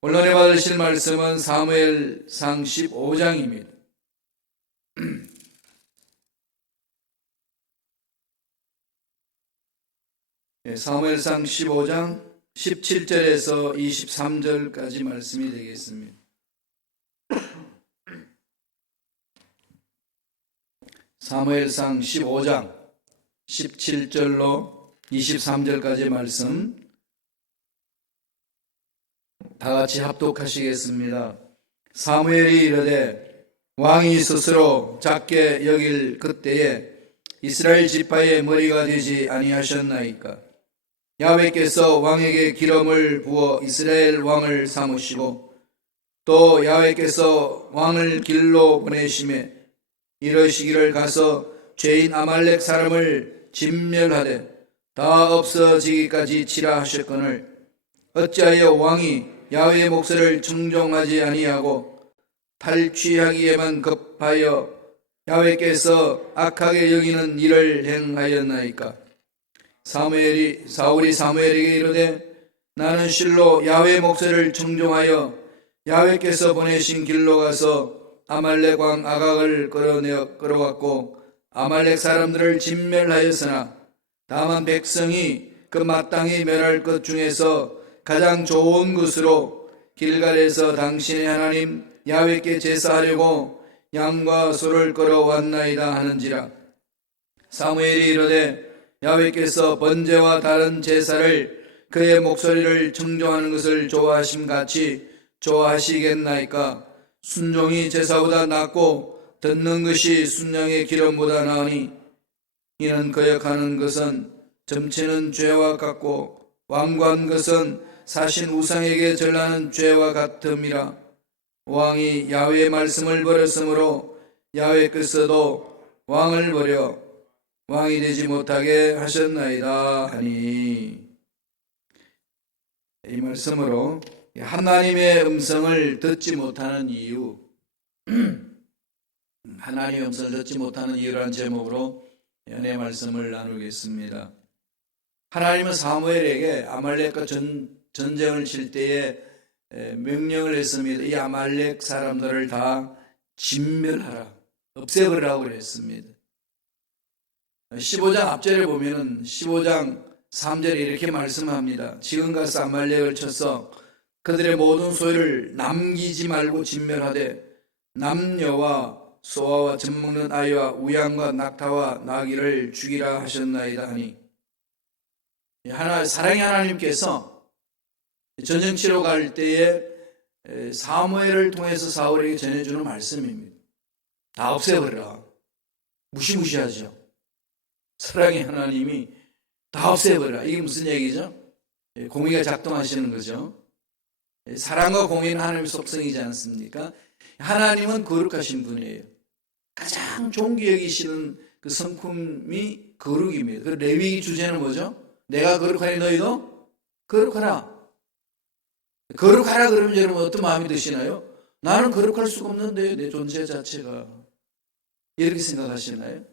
본론에 받으실 말씀은 사무엘상 15장입니다. 사무엘상 15장 17절에서 23절까지 말씀이 되겠습니다. 사무엘상 15장 17절로 23절까지 말씀 다 같이 합독하시겠습니다. 사무엘이 이르되 왕이 스스로 작게 여길 그때에 이스라엘 지파의 머리가 되지 아니하셨나이까. 야훼께서 왕에게 기름을 부어 이스라엘 왕을 삼으시고 또 야훼께서 왕을 길로 보내심에 이러시기를 가서 죄인 아말렉 사람을 진멸하되 다 없어지기까지 치라 하셨거늘 어찌하여 왕이 야훼의 목소리를 청종하지 아니하고 탈취하기에만 급하여 야훼께서 악하게 여기는 일을 행하였나이까. 사울이 사무엘에게 이르되 나는 실로 야훼의 목소리를 청종하여 야훼께서 보내신 길로 가서 아말렉 왕 아각을 끌어왔고 아말렉 사람들을 진멸하였으나 다만 백성이 그 마땅히 멸할 것 중에서 가장 좋은 것으로 길갈에서 당신의 하나님 야훼께 제사하려고 양과 소를 끌어왔나이다 하는지라. 사무엘이 이르되 야훼께서 번제와 다른 제사를 그의 목소리를 청종하는 것을 좋아하심같이 좋아하시겠나이까. 순종이 제사보다 낫고 듣는 것이 순양의 기름보다 나으니 이는 거역하는 것은 점치는 죄와 같고 완고한 것은 사신 우상에게 절하는 죄와 같음이라. 왕이 야훼의 말씀을 버렸으므로 야훼께서도 왕을 버려 왕이 되지 못하게 하셨나이다 하니. 이 말씀으로 하나님의 음성을 듣지 못하는 이유, 하나님의 음성을 듣지 못하는 이유라는 제목으로 연의 말씀을 나누겠습니다. 하나님은 사무엘에게 아말렉과 전쟁을 칠 때에 명령을 했습니다. 이 아말렉 사람들을 다 진멸하라, 없애버리라고 그랬습니다. 15장 앞절에 보면은 15장 3절에 이렇게 말씀합니다. 지금 가서 아말렉을 쳐서 그들의 모든 소유를 남기지 말고 진멸하되 남녀와 소아와 젖먹는 아이와 우양과 낙타와 나귀를 죽이라 하셨나이다 하니, 사랑의 하나님께서 전쟁 치러 갈 때에 사무엘을 통해서 사울에게 전해주는 말씀입니다. 다 없애버려라. 무시무시하죠. 사랑의 하나님이 다 없애버려라. 이게 무슨 얘기죠? 공의가 작동하시는 거죠. 사랑과 공의는 하나님의 속성이지 않습니까? 하나님은 거룩하신 분이에요. 가장 존귀 여기시는 그 성품이 거룩입니다. 그 레위기 주제는 뭐죠? 내가 거룩하니 너희도 거룩하라. 거룩하라 그러면 여러분 어떤 마음이 드시나요? 나는 거룩할 수가 없는데 내 존재 자체가, 이렇게 생각하시나요?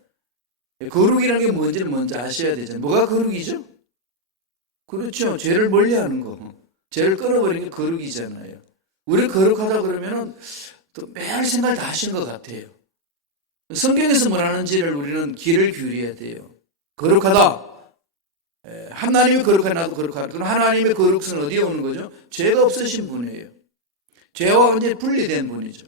거룩이라는 게 뭔지를 먼저 아셔야 되잖아요. 뭐가 거룩이죠? 그렇죠. 죄를 멀리하는 거, 죄를 끊어버리는 게 거룩이잖아요. 우리 거룩하다 그러면은 또 매일 생각을 다 하신 것 같아요. 성경에서 뭐라는지를 우리는 귀를 기울여야 돼요. 거룩하다. 하나님이 거룩하다, 나도 거룩하다. 그럼 하나님의 거룩은 어디에 오는 거죠? 죄가 없으신 분이에요. 죄와 완전히 분리된 분이죠.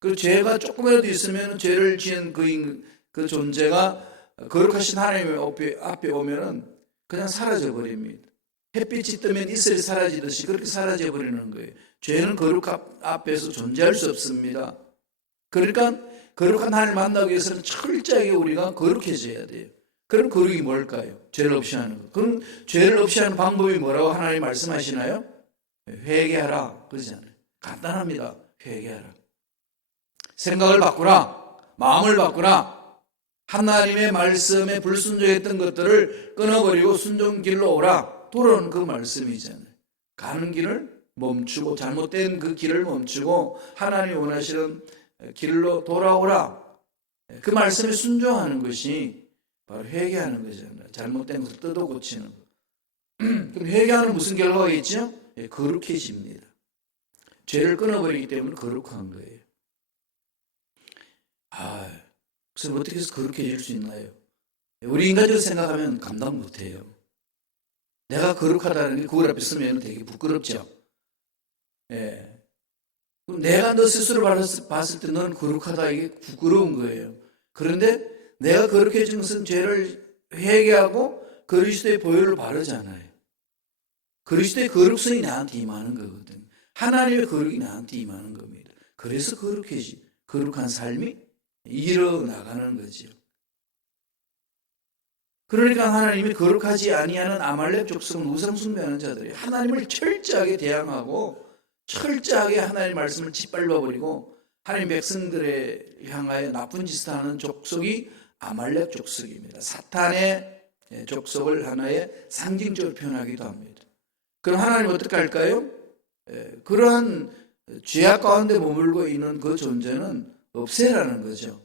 그리고 죄가 조금이라도 있으면 죄를 지은 그 존재가 거룩하신 하나님 앞에 오면은 그냥 사라져 버립니다. 햇빛이 뜨면 이슬이 사라지듯이 그렇게 사라져 버리는 거예요. 죄는 거룩 앞에서 존재할 수 없습니다. 그러니까 거룩한 하나님을 만나기 위해서는 철저하게 우리가 거룩해져야 돼요. 그럼 거룩이 뭘까요? 죄를 없이 하는 거. 그럼 죄를 없이 하는 방법이 뭐라고 하나님 말씀하시나요? 회개하라 그러잖아요. 간단합니다. 회개하라. 생각을 바꾸라. 마음을 바꾸라. 하나님의 말씀에 불순종했던 것들을 끊어버리고 순종길로 오라. 돌아오는 그 말씀이잖아요. 가는 길을 멈추고, 잘못된 그 길을 멈추고 하나님이 원하시는 길로 돌아오라. 그 말씀에 순종하는 것이 바로 회개하는 거잖아요. 잘못된 것을 뜯어 고치는 거. 그럼 회개하는 무슨 결과가 있죠? 거룩해집니다. 죄를 끊어버리기 때문에 거룩한 거예요. 그래서 어떻게 해서 거룩해질 수 있나요? 우리 인간적으로 생각하면 감당 못해요. 내가 거룩하다는 게 그걸 앞에 쓰면 되게 부끄럽죠. 예. 그럼 내가 너 스스로 봤을 때 너는 거룩하다, 이게 부끄러운 거예요. 그런데 내가 거룩해진 것은 죄를 회개하고 그리스도의 보혈을 바르잖아요. 그리스도의 거룩성이 나한테 임하는 거거든. 하나님의 거룩이 나한테 임하는 겁니다. 그래서 거룩한 삶이 일어나가는 거죠. 그러니까 하나님이 거룩하지 아니하는 아말렉 족속은 우상 숭배하는 자들이 하나님을 철저하게 대항하고 철저하게 하나님의 말씀을 짓밟아버리고 하나님 백성들에 향하여 나쁜 짓을 하는 족속이 아말렉 족속입니다. 사탄의 족속을 하나의 상징적으로 표현하기도 합니다. 그럼 하나님 어떻게 할까요? 그러한 죄악 가운데 머물고 있는 그 존재는 없애라는 거죠.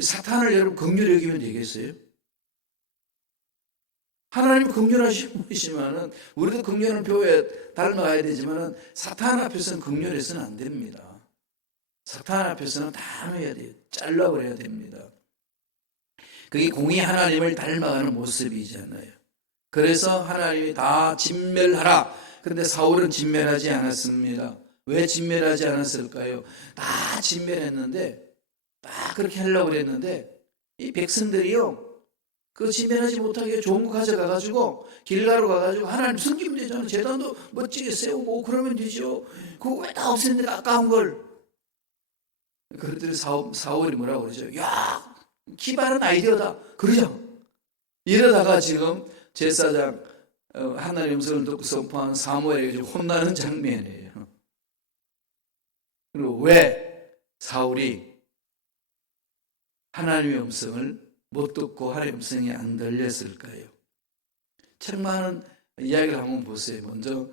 사탄을 여러분 긍휼히 여기면 되겠어요? 하나님은 긍휼하신 분이시면은 우리도 긍휼한 표에 닮아가야 되지만은 사탄 앞에서는 긍휼해서는 안 됩니다. 사탄 앞에서는 단호해야 돼요. 잘라버려야 됩니다. 그게 공의 하나님을 닮아가는 모습이잖아요. 그래서 하나님이 다 진멸하라. 그런데 사울은 진멸하지 않았습니다. 왜 진멸하지 않았을까요? 다 진멸했는데, 다 그렇게 하려고 그랬는데 이 백성들이요, 그 진멸하지 못하게 좋은 거 가져가가지고 길가로 가가지고 하나님 섬기면 되잖아요. 제단도 멋지게 세우고 그러면 되죠. 그거 왜 다 없앴는데 아까운 걸. 그랬더니 사울이 뭐라고 그러죠? 야, 기발한 아이디어다. 그러죠. 이러다가 지금 제사장 하나님 음성을 듣고 선포한 사무엘에게 혼나는 장면이에요. 그리고 왜 사울이 하나님의 음성을 못 듣고 하나님의 음성이 안 들렸을까요? 참 많은 이야기를 한번 보세요. 먼저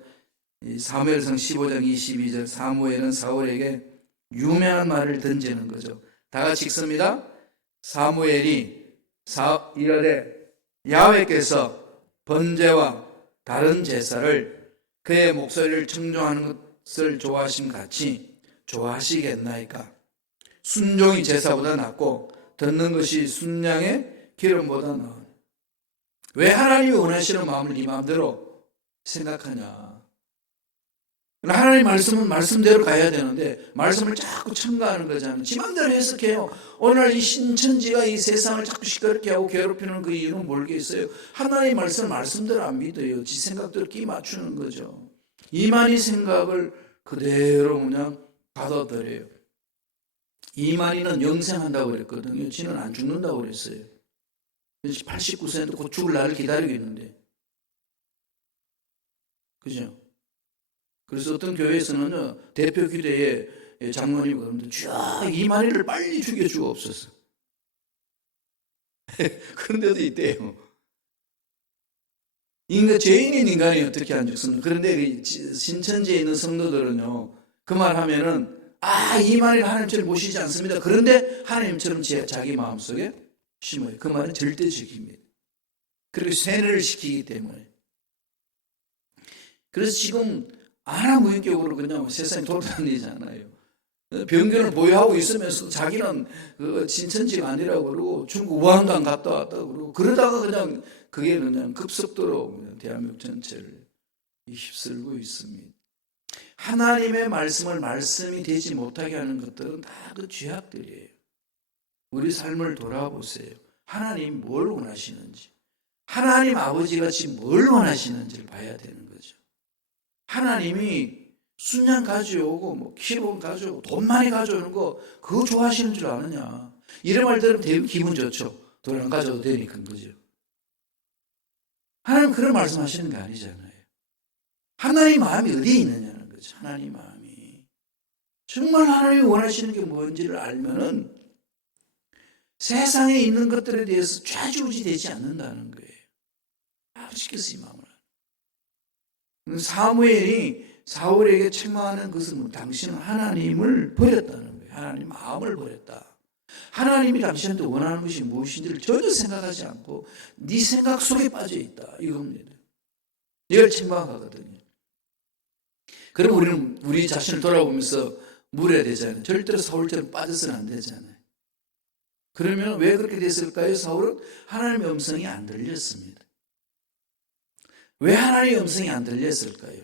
사무엘상 15장 22절, 사무엘은 사울에게 유명한 말을 던지는 거죠. 다 같이 읽습니다. 사무엘이 이르되 야훼께서 번제와 다른 제사를 그의 목소리를 청종하는 것을 좋아하심 같이 좋아하시겠나이까? 순종이 제사보다 낫고 듣는 것이 순양의 기름보다 나아. 왜 하나님이 원하시는 마음을 네 마음대로 생각하냐? 하나님 말씀은 말씀대로 가야 되는데 말씀을 자꾸 첨가하는 거잖아요. 지 마음대로 해석해요. 오늘 이 신천지가 이 세상을 자꾸 시끄럽게 하고 괴롭히는 그 이유는 모르겠어요. 하나님 말씀을 말씀대로 안 믿어요. 지 생각대로 끼 맞추는 거죠. 이만희 생각을 그대로 그냥 받아들여요. 이만희는 영생한다고 그랬거든요. 지는 안 죽는다고 그랬어요. 89세인데 곧 죽을 날을 기다리고 있는데. 그죠? 그래서 어떤 교회에서는 대표 기도에 장로님이 그러는데 주여 이만희를 빨리 죽여주옵소서. 그런 데도 있대요. 죄인인 인간이 어떻게 안 죽습니까? 그런데 신천지에 있는 성도들은요, 그 말 하면은 이만희를 하나님처럼 모시지 않습니다. 그런데 하나님처럼 자기 마음속에 심어요. 그 말은 절대 지킵니다. 그리고 세뇌를 시키기 때문에. 그래서 지금 무인격으로 그냥 세상에 돌아다니잖아요. 병균을 보유하고 있으면서 자기는 그 신천지가 아니라고 그러고 중국 우한당 갔다 왔다고 그러고 그러다가 그냥 그게 그냥 급속도로 그냥 대한민국 전체를 휩쓸고 있습니다. 하나님의 말씀이 되지 못하게 하는 것들은 다 그 죄악들이에요. 우리 삶을 돌아보세요. 하나님 뭘 원하시는지, 하나님 아버지가 지금 뭘 원하시는지를 봐야 되는 거죠. 하나님이 순양 가져오고 키로원 가져오고 돈 많이 가져오는 거 그거 좋아하시는 줄 아느냐. 이런 말 들으면 되게 기분 좋죠. 돈 안 가져도 되니까 그죠. 하나님 그런 말씀하시는 게 아니잖아요. 하나님 마음이 어디에 있느냐는 거죠. 하나님 마음이 정말 하나님이 원하시는 게 뭔지를 알면은 세상에 있는 것들에 대해서 좌지우지 되지 않는다는 거예요. 아버지께서 이 마음을. 사무엘이 사울에게 책망하는 것은 당신은 하나님을 버렸다는 거예요. 하나님 마음을 버렸다. 하나님이 당신한테 원하는 것이 무엇인지를 전혀 생각하지 않고 네 생각 속에 빠져 있다. 이겁니다. 이걸 책망하거든요. 그럼 우리는 우리 자신을 돌아보면서 물어야 되잖아요. 절대로 사울처럼 빠져서는 안 되잖아요. 그러면 왜 그렇게 됐을까요? 사울은 하나님의 음성이 안 들렸습니다. 왜 하나님의 음성이 안 들렸을까요?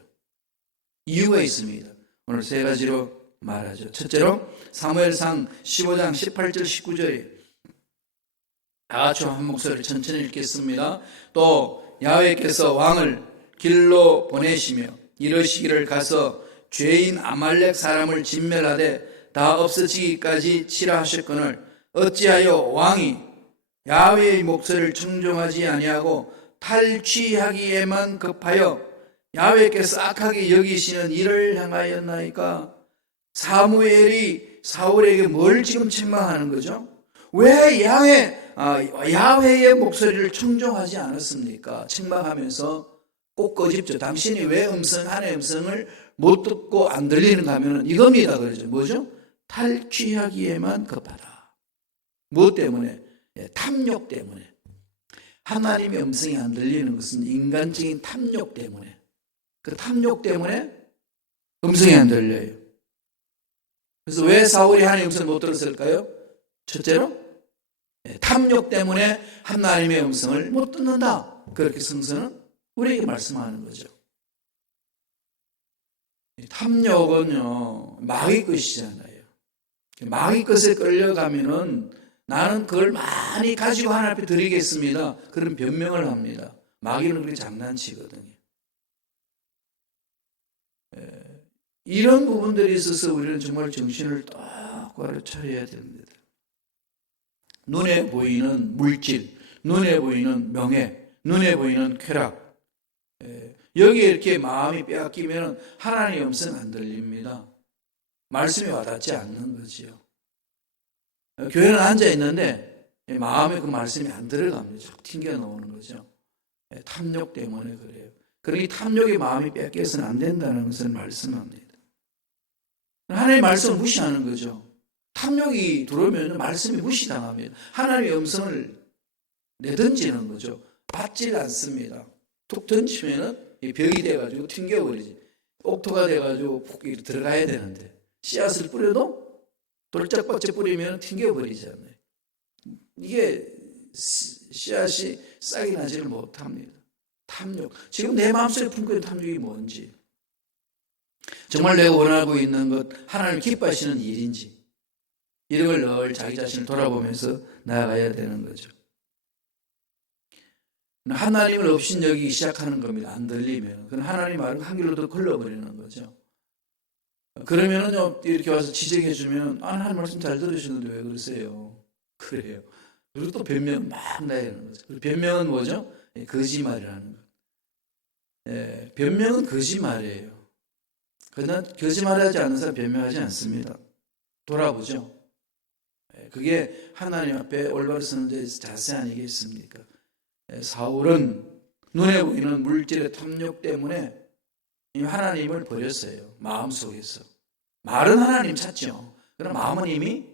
이유가 있습니다. 오늘 세 가지로 말하죠. 첫째로 사무엘상 15장 18절 19절에 다 같이 한 목소리를 천천히 읽겠습니다. 또 야훼께서 왕을 길로 보내시며 이르시기를 가서 죄인 아말렉 사람을 진멸하되 다 없어지기까지 치라 하셨거늘 어찌하여 왕이 야훼의 목소리를 청종하지 아니하고 탈취하기에만 급하여 야훼께서 악하게 여기시는 이를 향하였나이까? 사무엘이 사울에게 뭘 지금 책망하는 거죠? 왜 야훼의 목소리를 청종하지 않았습니까? 책망하면서 꼭 꺼집죠. 당신이 왜 하나님의 음성을 못 듣고 안 들리는가 하면 이겁니다. 그러죠. 뭐죠? 탈취하기에만 급하다. 무엇 때문에? 탐욕 때문에. 하나님의 음성이 안 들리는 것은 인간적인 탐욕 때문에. 그 탐욕 때문에 음성이 안 들려요. 그래서 왜 사울이 하나님의 음성을 못 들었을까요? 첫째로 탐욕 때문에 하나님의 음성을 못 듣는다. 그렇게 성서는 우리에게 말씀하는 거죠. 탐욕은요, 마귀 것이잖아요. 마귀 것에 끌려가면은 나는 그걸 많이 가지고 하나님 앞에 드리겠습니다. 그런 변명을 합니다. 마귀는 그렇게 장난치거든요. 이런 부분들이 있어서 우리는 정말 정신을 똑바로 차려야 됩니다. 눈에 보이는 물질, 눈에 보이는 명예, 눈에 보이는 쾌락, 여기에 이렇게 마음이 빼앗기면 하나님의 음성 안 들립니다. 말씀이 와닿지 않는 거지요. 교회는 앉아 있는데 마음에 그 말씀이 안 들어갑니다. 자꾸 튕겨 나오는 거죠. 탐욕 때문에 그래요. 그러니 탐욕의 마음이 뺏겨서는 안 된다는 것을 말씀합니다. 하나님의 말씀을 무시하는 거죠. 탐욕이 들어오면 말씀이 무시당합니다. 하나님의 음성을 내던지는 거죠. 받질 않습니다. 툭 던지면은 벽이 돼가지고 튕겨버리지. 옥토가 돼가지고 푹 들어가야 되는데 씨앗을 뿌려도 돌짝밭에 뿌리면 튕겨버리잖아요. 이게 씨앗이 싹이 나지를 못합니다. 탐욕. 지금 내 마음속에 품고 있는 탐욕이 뭔지, 정말 내가 원하고 있는 것, 하나님 기뻐하시는 일인지, 이런 걸 늘 자기 자신을 돌아보면서 나아가야 되는 거죠. 하나님을 업신여기기 시작하는 겁니다. 안 들리면. 그건 하나님 말은 한 길로 걸러버리는 거죠. 그러면은 이렇게 와서 지적해주면, 하나님 말씀 잘 들으시는데 왜 그러세요? 그래요. 그리고 또 변명 막 나야하는 거죠. 변명은 뭐죠? 거짓말이라는 거. 변명은 거짓말이에요. 그러나 거짓말하지 않는 사람 변명하지 않습니다. 돌아보죠. 그게 하나님 앞에 올바로 서는 데 자세 아니겠습니까? 사울은 눈에 보이는 물질의 탐욕 때문에 하나님을 버렸어요. 마음속에서. 말은 하나님 찾죠. 그러나 마음은 이미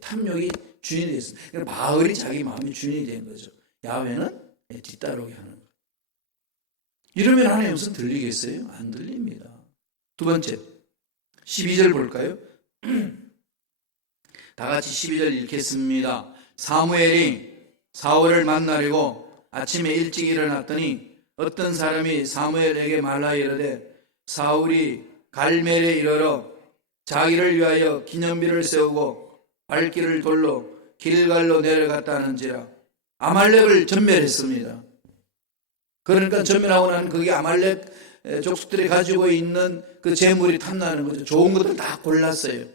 탐욕이 주인이 됐습니다. 그러니까 바울이 자기 마음이 주인이 된 거죠. 야훼는 뒤따르게 하는 거예요. 이러면 하나님의 음성 들리겠어요? 안 들립니다. 두 번째, 12절 볼까요? 다 같이 12절 읽겠습니다. 사무엘이 사울을 만나려고 아침에 일찍 일어났더니 어떤 사람이 사무엘에게 말하 이르되 사울이 갈멜에 이르러 자기를 위하여 기념비를 세우고 발길을 돌로 길갈로 내려갔다는지라. 아말렉을 전멸했습니다. 그러니까 전멸하고 나면 그게 아말렉 족속들이 가지고 있는 그 재물이 탐나는 거죠. 좋은 것들 다 골랐어요.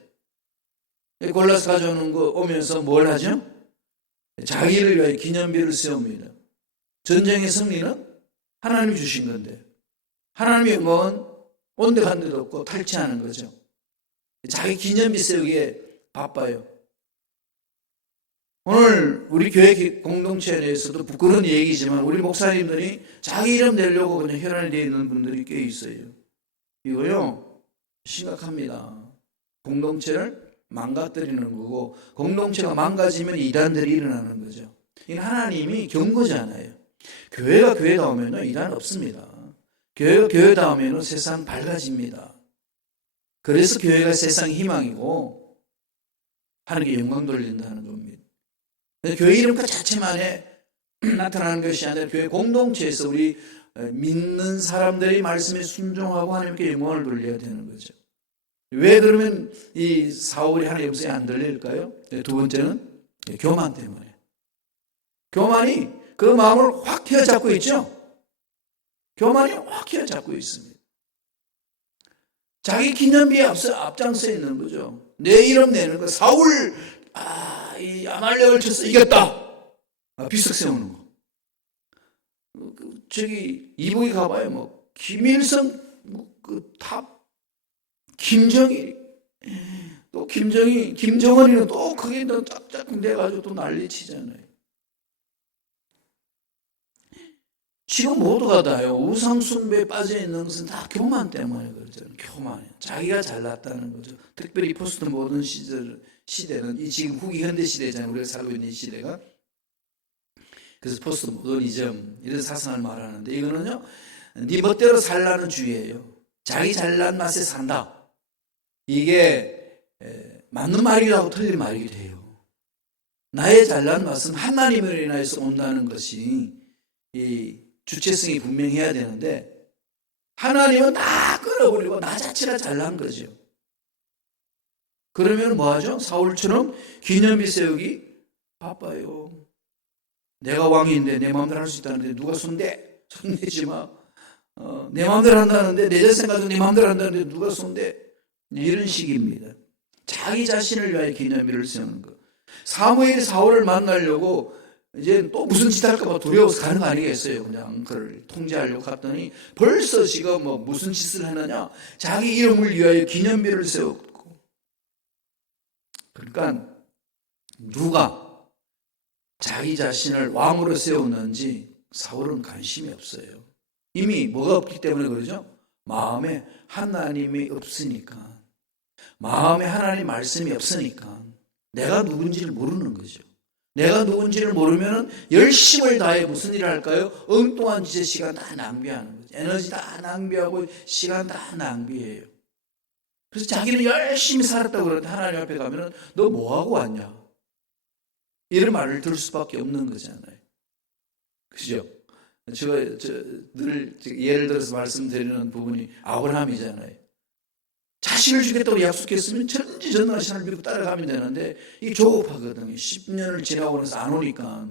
골라서 가져오는 거 오면서 뭘 하죠? 자기를 위하여 기념비를 세웁니다. 전쟁의 승리는 하나님이 주신 건데, 하나님의 영광은 온데 간데도 없고 탈취하는 거죠. 자기 기념비 세우기에 바빠요. 오늘 우리 교회 공동체 내에서도 부끄러운 얘기지만 우리 목사님들이 자기 이름 내려고 그냥 혈안이 되어 있는 분들이 꽤 있어요. 이거요, 심각합니다. 공동체를 망가뜨리는 거고, 공동체가 망가지면 이단들이 일어나는 거죠. 이건 하나님이 경고잖아요. 교회가 교회다 오면 이단 없습니다. 교회가 교회다 오면 세상 밝아집니다. 그래서 교회가 세상 희망이고 하나님께 영광 돌린다는 겁니다. 교회 이름 그 자체만에 나타나는 것이 아니라 교회 공동체에서 우리 믿는 사람들이 말씀에 순종하고 하나님께 영광을 돌려야 되는 거죠. 왜 그러면 이 사울이 하나님의 음성이 안 들릴까요? 두 번째는 교만 때문에. 교만이 그 마음을 확 휘어잡고 있죠. 교만이 확 휘어잡고 있습니다. 자기 기념비에 앞장서 있는 거죠. 내 이름 내는 거. 사울, 이 아말렉을 쳐서 이겼다. 비석 세우는 거. 저기 이북에 가봐요. 뭐 김일성, 김정일, 또 김정은이는 또 그게 또 짝짝꿍 돼가지고 또 난리치잖아요. 지금 모두가 다요. 우상숭배에 빠져 있는 것은 다 교만 때문에 그렇잖아요. 교만이에요. 자기가 잘났다는 거죠. 특별히 포스트 모던 시대는 이 지금 후기 현대 시대잖아요. 우리가 살고 있는 이 시대가. 그래서 포스트 모더니즘 이런 사상을 말하는데 이거는요, 네 멋대로 살라는 주의예요. 자기 잘난 맛에 산다. 이게 맞는 말이라고 틀린 말이기도 해요. 나의 잘난 맛은 하나님을 인하여서 온다는 것이 이 주체성이 분명해야 되는데 하나님은 다 끌어버리고 나 자체가 잘난 거죠. 그러면 뭐하죠? 사울처럼 기념비 세우기 바빠요. 내가 왕인데 내 마음대로 할 수 있다는데 누가 손대? 손대지 마. 내 마음대로 한다는데 내 자신 가지고 내 마음대로 한다는데 누가 손대? 이런 식입니다. 자기 자신을 위하여 기념비를 세우는 것. 사무엘이 사울을 만나려고 이제 또 무슨 짓 할까 봐 두려워서 가는 거 아니겠어요? 그냥 그를 통제하려고 갔더니 벌써 지금 뭐 무슨 짓을 하느냐? 자기 이름을 위하여 기념비를 세웠고. 그러니까 누가 자기 자신을 왕으로 세웠는지 사울은 관심이 없어요. 이미 뭐가 없기 때문에 그러죠? 마음에 하나님이 없으니까. 마음에 하나님 말씀이 없으니까 내가 누군지를 모르는 거죠. 내가 누군지를 모르면 열심을 다해 무슨 일을 할까요? 엉뚱한 짓에 시간 다 낭비하는 거죠. 에너지 다 낭비하고 시간 다 낭비해요. 그래서 자기는 열심히 살았다고 그러는데 하나님 앞에 가면 너 뭐하고 왔냐? 이런 말을 들을 수밖에 없는 거잖아요. 그죠? 제가 늘 예를 들어서 말씀드리는 부분이 아브라함이잖아요. 자식을 주겠다고 약속했으면 전지전능하신 하나님을 믿고 따라가면 되는데 이게 조급하거든요. 10년을 지나고 나서 안 오니까.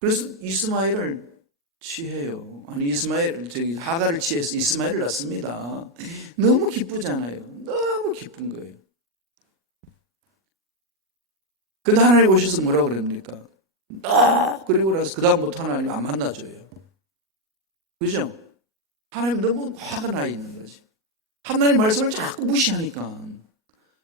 그래서 이스마엘을 취해요. 아니 하갈을 취해서 이스마엘을 낳습니다. 너무 기쁘잖아요. 너무 기쁜 거예요. 그 하나님 오셔서 뭐라고 그럽니까? 그리고 나서 그 다음부터 하나님 안 만나줘요. 그죠? 하나님 너무 화가 나 있는 거지. 하나님 말씀을 자꾸 무시하니까.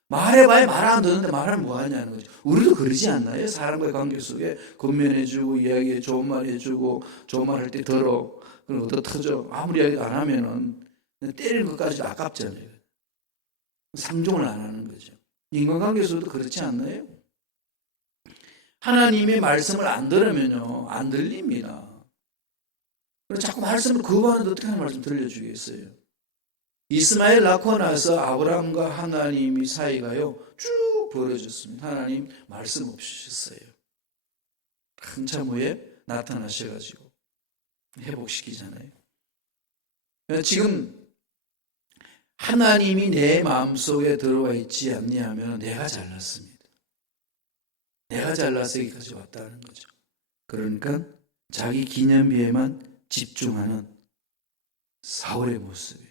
말해봐야 말 안 듣는데 말하면 뭐하냐는 거죠. 우리도 그러지 않나요? 사람과의 관계 속에 권면해주고 이야기해 좋은 말 해주고 좋은 말 할 때 들어. 그럼 어디다 터져. 아무리 이야기 안 하면은 때리는 것까지 아깝잖아요. 상종을 안 하는 거죠. 인간관계에서도 그렇지 않나요? 하나님의 말씀을 안 들으면요, 안 들립니다. 그래서 자꾸 말씀을 거부하는데 어떻게 하는 말씀 들려주겠어요? 이스마엘 낳고 나서 아브라함과 하나님의 사이가요, 쭉 벌어졌습니다. 하나님 말씀 없으셨어요. 한참 후에 나타나셔가지고 회복시키잖아요. 지금 하나님이 내 마음속에 들어와 있지 않냐 하면 내가 잘났습니다. 내가 잘나서 여기까지 왔다는 거죠. 그러니까 자기 기념비에만 집중하는 사울의 모습이에요.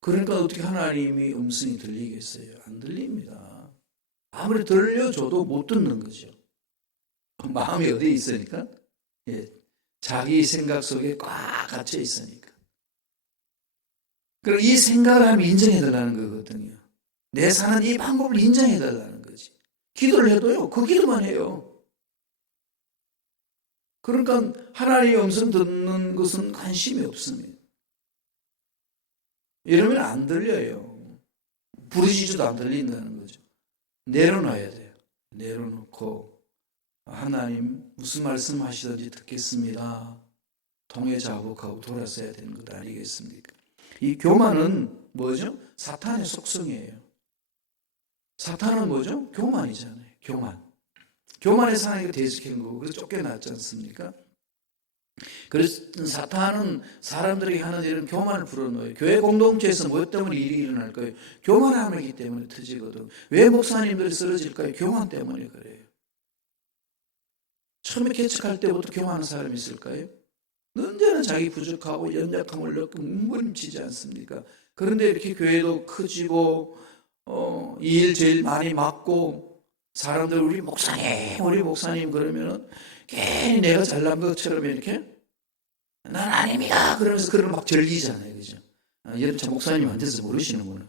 그러니까 어떻게 하나님이 음성이 들리겠어요? 안 들립니다. 아무리 들려줘도 못 듣는 거죠. 마음이 어디에 있으니까? 자기 생각 속에 꽉 갇혀 있으니까. 그리고 이 생각을 하면 인정해달라는 거거든요. 내 사는 이 방법을 인정해달라는 거지. 기도를 해도요, 그 기도만 해요. 그러니까 하나님의 음성 듣는 것은 관심이 없습니다. 이러면 안 들려요. 부르짖어도 안 들린다는 거죠. 내려놔야 돼요. 내려놓고 하나님 무슨 말씀하시든지 듣겠습니다. 통해 자복하고 돌아서야 되는 것 아니겠습니까? 이 교만은 뭐죠? 사탄의 속성이에요. 사탄은 뭐죠? 교만이잖아요. 교만의 사나이가 대적한 거고, 그래서 쫓겨났지 않습니까? 그래서 사탄은 사람들이 하는 일은 교만을 불어넣어요. 교회 공동체에서 무엇 때문에 일이 일어날까요? 교만함이기 때문에 터지거든. 왜 목사님들이 쓰러질까요? 교만 때문에 그래요. 처음에 개척할 때부터 교만한 사람이 있을까요? 언제나 자기 부족하고 연약함을 느끼고 몸부림치지 않습니까? 그런데 이렇게 교회도 커지고 이 일 제일 많이 맡고 사람들 우리 목사님 그러면은 괜히 내가 잘난 것처럼 이렇게 난 아닙니다 그러면서 그걸 막 즐기잖아요. 그죠? 여러분 참 목사님한테서 모르시는구나.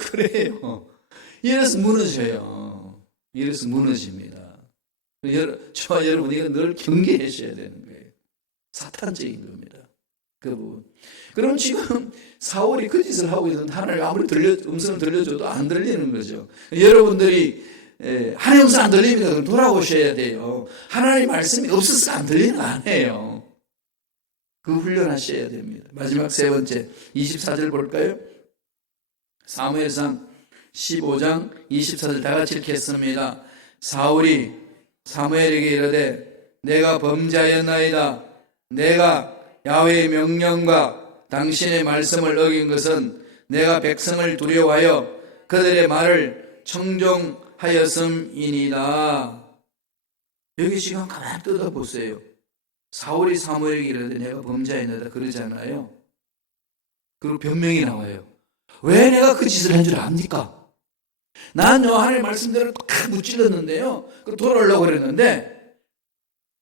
그래요. 이래서 무너져요. 이래서 무너집니다. 저와 여러분 이거 늘 경계하셔야 되는 거예요. 사탄적인 겁니다. 그 부분. 그럼 지금 사울이 그 짓을 하고 있는데 하나님 아무리 음성을 들려줘도 안 들리는 거죠. 여러분들이 하나님 음성 안 들립니다. 그럼 돌아오셔야 돼요. 하나님 말씀이 없어서 안 들리는 거 아니에요. 그 훈련하셔야 됩니다. 마지막 세 번째 24절 볼까요? 사무엘상 15장 24절 다 같이 읽겠습니다. 사울이 사무엘에게 이르되 내가 범죄하였나이다. 내가 야훼의 명령과 당신의 말씀을 어긴 것은 내가 백성을 두려워하여 그들의 말을 청종하였음이니이다. 여기 지금 가만히 뜯어보세요. 사울이 사무엘에게 이르되 내가 범죄하였나이다 그러잖아요. 그리고 변명이 나와요. 왜 내가 그 짓을 한 줄 압니까? 난 하나님의 말씀대로 딱 무찔렀는데요. 돌아오려고 그랬는데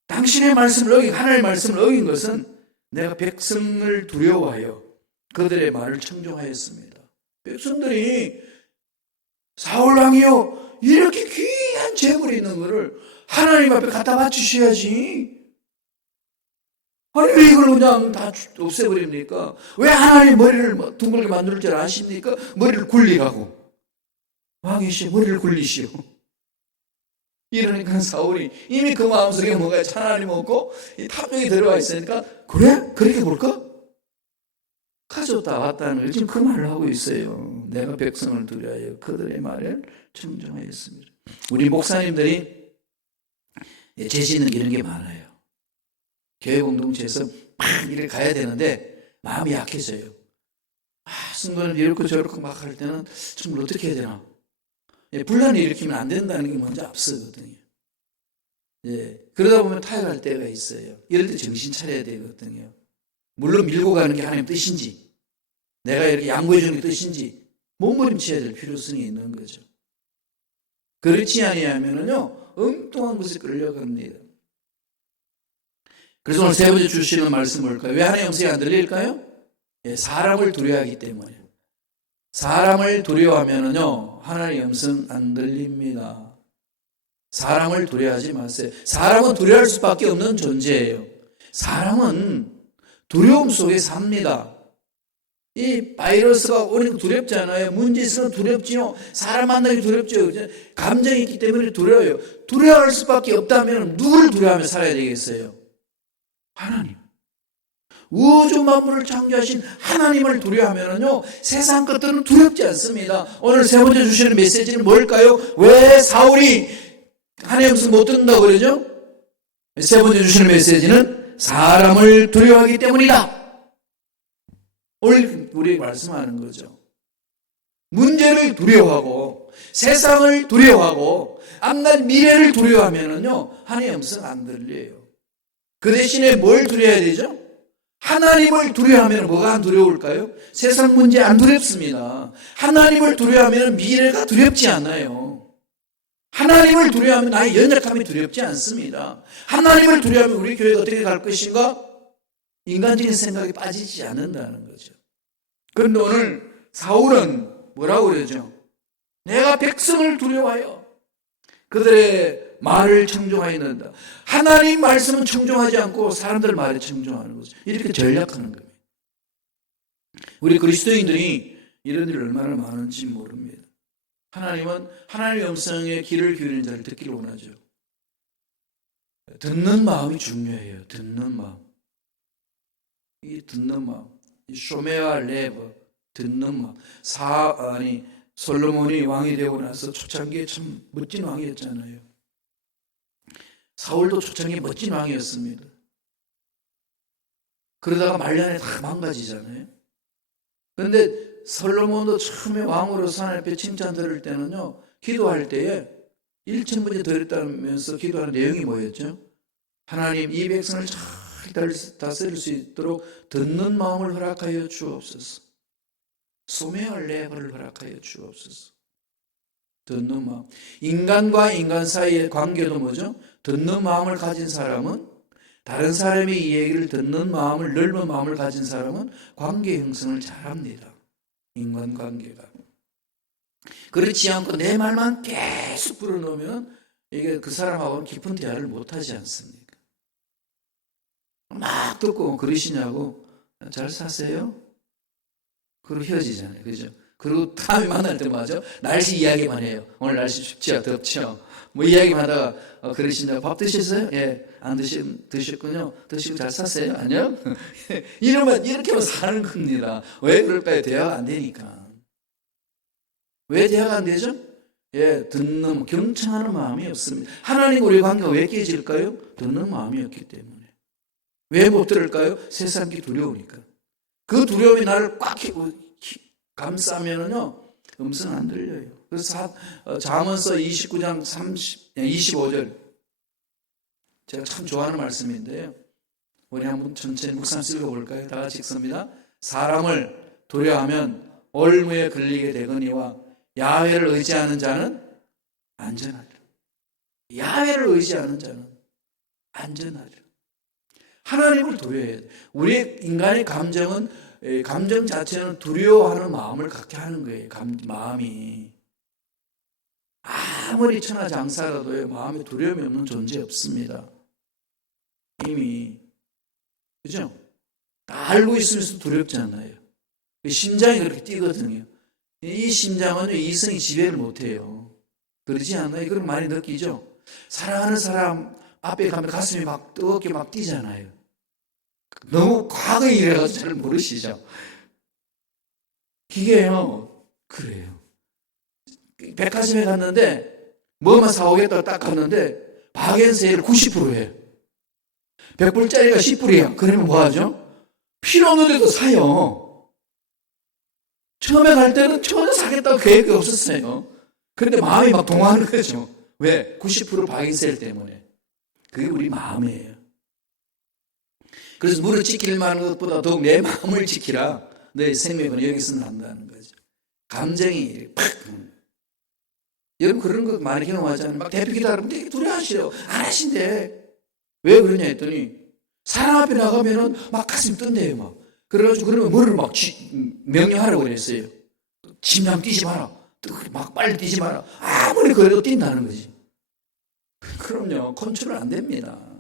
당신의 말씀을 어긴, 하나님의 말씀을 어긴 것은 내가 백성을 두려워하여 그들의 말을 청종하였습니다. 백성들이 사울왕이요 이렇게 귀한 재물이 있는 것을 하나님 앞에 갖다 바치셔야지. 아니 왜 이걸 그냥 다 없애버립니까? 왜 하나님 머리를 둥글게 만들 줄 아십니까? 머리를 굴리라고. 왕이시여 머리를 굴리시오. 이러니까 사울이 이미 그 마음속에 뭔가 하나님 없고 이 탐욕이 들어와 있으니까 그래? 그렇게 볼까? 가져다 왔다는 걸 지금 그 말을 하고 있어요. 내가 백성을 두려워하여 그들의 말을 청종하였습니다. 우리 목사님들이 죄 짓는 이런 게 많아요. 교회 공동체에서 막 이렇게 가야 되는데 마음이 약해져요. 순간을 이렇고 저렇고 막 할 때는 정말 어떻게 해야 되나? 분란을 일으키면 안 된다는 게 먼저 앞서거든요. 그러다 보면 타협할 때가 있어요. 이럴 때 정신 차려야 되거든요. 물론 밀고 가는 게 하나님 뜻인지, 내가 이렇게 양보해 주는 게 뜻인지 몸부림쳐야 될 필요성이 있는 거죠. 그렇지 아니하면요 엉뚱한 곳에 끌려갑니다. 그래서 오늘 세 번째 주시는 말씀 뭘까요? 왜 하나님의 음성이 안 들릴까요? 사람을 두려워하기 때문에. 사람을 두려워하면요 하나님의 음성 안 들립니다. 사람을 두려워하지 마세요. 사람은 두려워할 수밖에 없는 존재예요. 사람은 두려움 속에 삽니다. 이 바이러스가 오니까 두렵잖아요. 문제 있으면 두렵지요. 사람 만나기 두렵죠. 감정이 있기 때문에 두려워요. 두려워할 수밖에 없다면 누구를 두려워하며 살아야 되겠어요? 하나님. 우주 만물을 창조하신 하나님을 두려워하면요 세상 것들은 두렵지 않습니다. 오늘 세 번째 주시는 메시지는 뭘까요? 왜 사울이 하나님의 음성 못 듣는다고 그러죠? 세 번째 주시는 메시지는 사람을 두려워하기 때문이다. 오늘 우리에게 말씀하는 거죠. 문제를 두려워하고 세상을 두려워하고 앞날 미래를 두려워하면요 하나님의 음성 안 들려요. 그 대신에 뭘 두려워해야 되죠? 하나님을 두려워하면 뭐가 안 두려울까요? 세상 문제 안 두렵습니다. 하나님을 두려워하면 미래가 두렵지 않아요. 하나님을 두려워하면 나의 연약함이 두렵지 않습니다. 하나님을 두려워하면 우리 교회가 어떻게 갈 것인가? 인간적인 생각에 빠지지 않는다는 거죠. 그런데 오늘 사울은 뭐라고 그러죠? 내가 백성을 두려워하여 그들의 말을 청종하였는다. 하나님 말씀은 청종하지 않고 사람들 말에 청종하는 거죠. 이렇게 전략하는 거예요. 우리 그리스도인들이 이런 일 얼마나 많은지 모릅니다. 하나님은 하나님의 음성에 귀를 기울이는 자를 듣기를 원하죠. 듣는 마음이 중요해요. 듣는 마음. 이 듣는 마음, 이 쇼메와 레브, 듣는 마음. 솔로몬이 왕이 되고 나서 초창기에 참 멋진 왕이었잖아요. 사울도 초창기에 멋진 왕이었습니다. 그러다가 말년에 다 망가지잖아요. 그런데 솔로몬도 처음에 왕으로서 하나님 앞에 칭찬 들을 때는요, 기도할 때에 1,000번이 드렸다면서 기도하는 내용이 뭐였죠? 하나님, 이 백성을 잘 다스릴 수 있도록 듣는 마음을 허락하여 주옵소서. 소명을 레버를 허락하여 주옵소서. 듣는 마음. 인간과 인간 사이의 관계도 뭐죠? 듣는 마음을 가진 사람은, 다른 사람의 이 얘기를 듣는 마음을, 넓은 마음을 가진 사람은 관계 형성을 잘합니다. 인간관계가. 그렇지 않고 내 말만 계속 불어넣으면 이게 그 사람하고는 깊은 대화를 못하지 않습니까? 막 듣고 그러시냐고, 잘 사세요? 그리고 헤어지잖아요. 그죠? 그리고 다음에 만날 때 맞아? 날씨 이야기만 해요. 오늘 날씨 춥죠? 덥죠? 뭐 이야기만 하다가 그러시냐고, 밥 드셨어요? 예, 안 드셨군요. 드시고 잘 샀어요? 아니요? 이렇게만 사는 겁니다. 왜 그럴까요? 대화가 안 되니까. 왜 대화가 안 되죠? 예, 경청하는 마음이 없습니다. 하나님과 우리 관계가 왜 깨질까요? 듣는 마음이 없기 때문에. 왜 못 들을까요? 세상이 두려우니까. 그 두려움이 나를 꽉 감싸면은요, 음성 안 들려요. 그래서 잠언서 29장 25절. 제가 참 좋아하는 말씀인데요. 우리 한번 천천히 묵상해서 읽어볼까요? 다 같이 읽습니다. 사람을 두려워하면 올무에 걸리게 되거니와 야훼를 의지하는 자는 안전하리라. 야훼를 의지하는 자는 안전하리라. 하나님을 두려워해야 돼. 우리 인간의 감정 자체는 두려워하는 마음을 갖게 하는 거예요. 마음이. 아무리 천하장사라도 마음에 두려움이 없는 존재 없습니다. 이미. 그죠? 다 알고 있으면서 두렵잖아요. 심장이 그렇게 뛰거든요. 이 심장은 이성이 지배를 못해요. 그러지 않나요? 그럼 많이 느끼죠? 사랑하는 사람 앞에 가면 가슴이 막 뜨겁게 막 뛰잖아요. 너무 과거에 일해가지고 잘 모르시죠? 이게요, 그래요. 백화점에 갔는데 뭐만 사오겠다고 딱 갔는데 박앤세일 90% 해요. 100불짜리가 10불이야. 그러면 뭐 하죠? 필요 없는데도 사요. 처음에 갈 때는 전혀 사겠다고 계획이 없었어요. 그런데 마음이 막 동하는 거죠. 왜? 90% 박앤세일 때문에. 그게 우리 마음이에요. 그래서 물을 지킬 만한 것보다 더욱 내 마음을 지키라. 너의 생명은 여기서 난다는 거죠. 감정이 팍. 여러분 그런 거 많이 경험하잖아요. 막 대표 기다리면 되게 두려워하시죠. 안 하신대. 왜 그러냐 했더니 사람 앞에 나가면은 막 가슴이 뜬대요. 막. 그래가지고 그러면 뭐를 막 명령하라고 그랬어요. 심장 뛰지 마라. 막 빨리 뛰지 마라. 아무리 그래도 뛴다는 거지. 그럼요. 컨트롤 안 됩니다.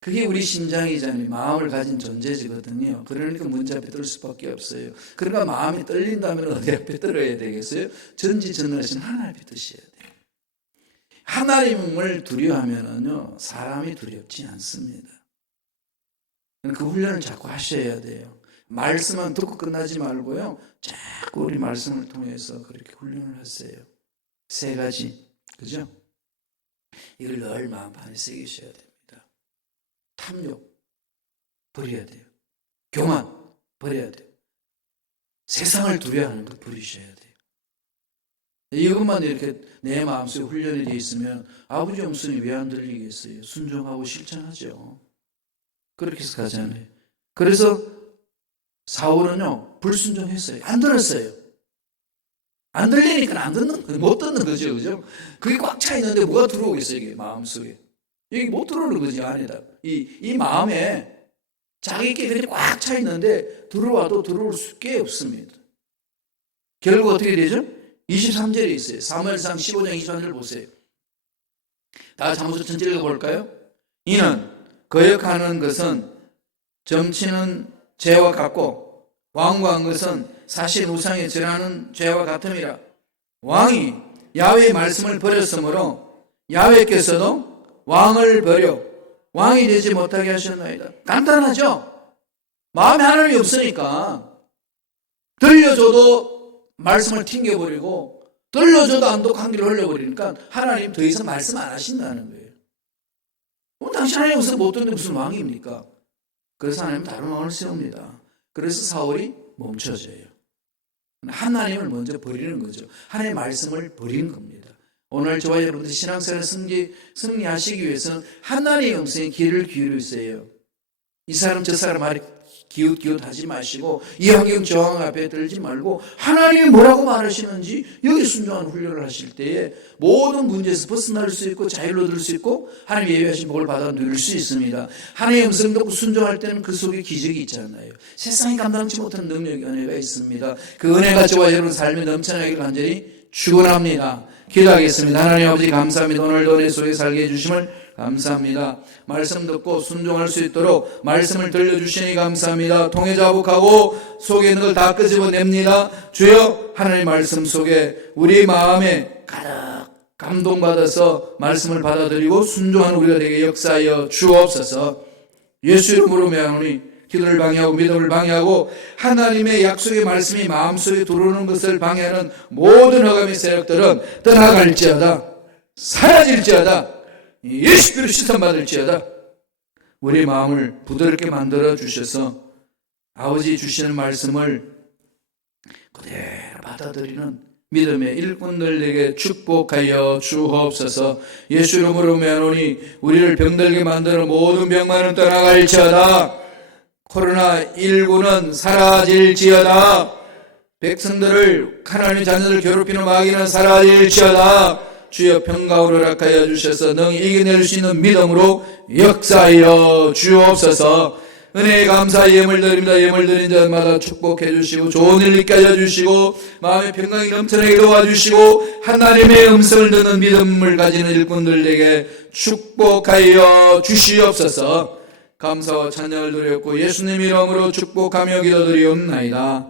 그게 우리 심장이잖아요. 마음을 가진 존재지거든요. 그러니까 문제 앞에 뜰 수밖에 없어요. 그러니까 마음이 떨린다면 어디 앞에 떨어야 되겠어요? 전지전능하신 하나님 앞에 뜨셔야 돼요. 하나님을 두려워하면은요, 사람이 두렵지 않습니다. 그 훈련을 자꾸 하셔야 돼요. 말씀만 듣고 끝나지 말고요, 자꾸 우리 말씀을 통해서 그렇게 훈련을 하세요. 3가지, 그죠? 이걸 늘 마음판에 새기셔야 됩니다. 탐욕 버려야 돼요. 교만 버려야 돼요. 세상을 두려워하는 것 버리셔야 돼요. 이것만 이렇게 내 마음속에 훈련이 되어 있으면 아버지 음성이 왜 안 들리겠어요? 순종하고 실천하죠. 그렇게 해서 가잖아요. 그래서 사울은요, 불순종했어요. 안 들었어요. 안 들리니까 못 듣는 거죠. 그죠? 그게 꽉 차 있는데 뭐가 들어오겠어요, 이게 마음속에. 여기 못 들어오는 거지, 안에다. 이 마음에 자기께 그냥 꽉 차 있는데 들어와도 들어올 수게 없습니다. 결국 어떻게 되죠? 23절에 있어요. 사무엘상 15장 23절 보세요. 다 잠언서 전체 읽어볼까요? 이는 거역하는 것은 점치는 죄와 같고 완고한 것은 사실 우상에 절하는 죄와 같음이라. 왕이 야훼의 말씀을 버렸으므로 야훼께서도 왕을 버려 왕이 되지 못하게 하셨나이다. 간단하죠? 마음에 하나님이 없으니까 들려줘도 말씀을 튕겨버리고 들려줘도 안독한 길을 흘려버리니까 하나님 더 이상 말씀 안 하신다는 거예요. 당신 하나님 없어서 못 듣는데 무슨 왕입니까? 그래서 하나님은 다른 왕을 세웁니다. 그래서 사울이 멈춰져요. 하나님을 먼저 버리는 거죠. 하나님의 말씀을 버리는 겁니다. 오늘 저와 여러분들 신앙생활 승리하시기 위해서는 하나님의 음성에 귀를 기울이세요. 이 사람 저 사람 말이 기웃기웃하지 마시고 이 환경 저 환경 앞에 들지 말고 하나님이 뭐라고 말하시는지 여기 순종하는 훈련을 하실 때에 모든 문제에서 벗어날 수 있고 자유로 들 수 있고 하나님 예비하신 복을 받아 누릴 수 있습니다. 하나님의 음성 듣고 순종할 때는 그 속에 기적이 있잖아요. 세상이 감당치 못한 능력의 은혜가 있습니다. 그 은혜가 저와 여러분 삶에 넘쳐나기를 간절히 축원합니다. 기도하겠습니다. 하나님 아버지 감사합니다. 오늘도 내 속에 살게 해주심을 감사합니다. 말씀 듣고 순종할 수 있도록 말씀을 들려주시니 감사합니다. 통해 자복하고 속에 있는 걸 다 끄집어냅니다. 주여 하나님의 말씀 속에 우리 마음에 가득 감동받아서 말씀을 받아들이고 순종하는 우리가 되게 역사하여 주옵소서. 예수 이름으로 명하노니 기도를 방해하고 믿음을 방해하고 하나님의 약속의 말씀이 마음속에 들어오는 것을 방해하는 모든 허감의 세력들은 떠나갈지어다 사라질지어다 예수 그리스도 시선받을지어다. 우리 마음을 부드럽게 만들어 주셔서 아버지 주시는 말씀을 그대로 받아들이는 믿음의 일꾼들에게 축복하여 주옵소서. 예수 이름으로 명하노니 우리를 병들게 만드는 모든 병만은 떠나갈지어다. 코로나19는 사라질지어다. 백성들을 하나님의 자녀들 괴롭히는 마귀는 사라질지어다. 주여 평강으로 허락하여 주셔서 능히 이겨낼 수 있는 믿음으로 역사하여 주옵소서. 은혜에 감사 예물 드립니다. 예물 드린 자마다 축복해 주시고 좋은 일 있게 하여 주시고 마음의 평강이 넘쳐나게 도와주시고 하나님의 음성을 듣는 믿음을 가지는 일꾼들에게 축복하여 주시옵소서. 감사와 찬양을 드렸고 예수님 이름으로 축복하며 기도드리옵나이다.